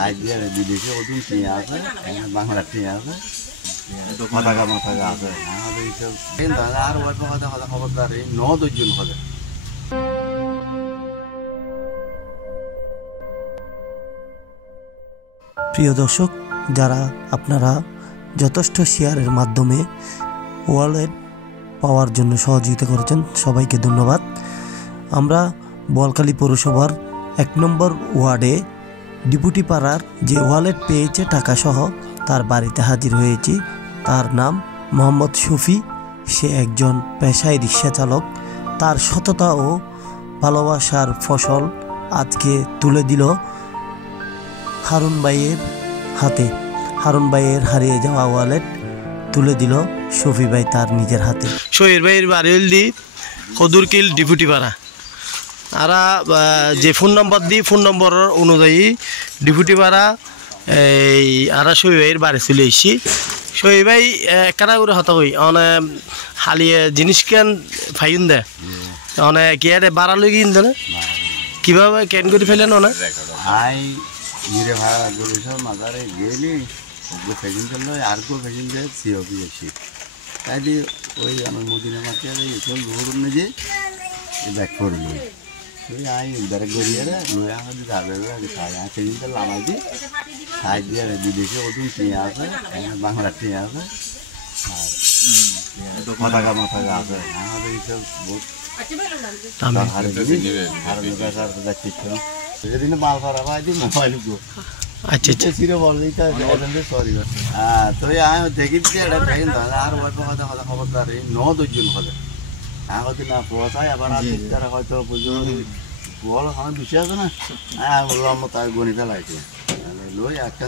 Side দিয়ে বিদেশে ওজন টিয়া আছে, বাংলা টিয়া আছে, মাথাকা আছে। আমাদের এইসব কিন্তু আর অল্প কথা কথা খবরদার এই 9-10 জন হবে। প্রিয় দর্শক, যারা আপনারা যথেষ্ট শেয়ারের মাধ্যমে ওয়ালেট পাওয়ার জন্য সহযোগিতা করেছেন, সবাইকে ধন্যবাদ। আমরা বোয়ালখালী পৌরসভার 1 নম্বর ওয়ার্ডে ডিপুটি পাড়ার যে ওয়ালেট পেয়েছে টাকাসহ তার বাড়িতে হাজির হয়েছি। তার নাম মোহাম্মদ শফি। সে একজন পেশায় রিক্সা চালক। তার সততা ও ভালোবাসার ফসল আজকে তুলে দিল হারুন ভাইয়ের হাতে। হারুন ভাইয়ের হারিয়ে যাওয়া ওয়ালেট তুলে দিল শফি ভাই তার নিজের হাতে। শহীদ ভাইয়ের বাড়ি হলদি কদুরকিল ডিপুটি পাড়া। আর যে ফোন নম্বর দিই ফোন নম্বর অনুযায়ী ডিপুটি পাড়া এই আর শহীদ ভাইয়ের বাড়ি চলে এসেছি। শহীদ ভাই কারা করে হতা হই অনেক হালিয়ে জিনিস কেন ফাইন দেয় অনেক কি বাড়া লই কিন দেয় কিভাবে কেন করে ফেলেন অনেক ইরে ভাড়া করেছে মাজারে গেলি ওগুলো ফেসিন চললো আর কেউ ফেসিন যায় সিওপি এসি তাই দিয়ে ওই আমার মদিনা মাকে এখন ধরুন নিজে ব্যাক করলো ওই উদ্ধার করিয়ে লয়ে আমাদের যাবে ফেসিন চল আমাদের সাইড দিয়ে বিদেশে ওজন টিয়া আছে, বাংলা টিয়া আছে, আর মাথাকা আছে। আমাদের এইসব বহুত সেদিন মাল ফারা পাই দি মোবাইল গো আচ্ছা আচ্ছা সিরে বললি তা সরি তো আমি দেখিছি এটা দেখেন আর অল্প কথা কথা খবরদার এই 9-10 জন হবে। হয়তো না পৌঁছায় আবার তারা হয়তো বল আমার বিষয় আছে না, আমি বললাম তাই গণি ফেলাইছে লই একটা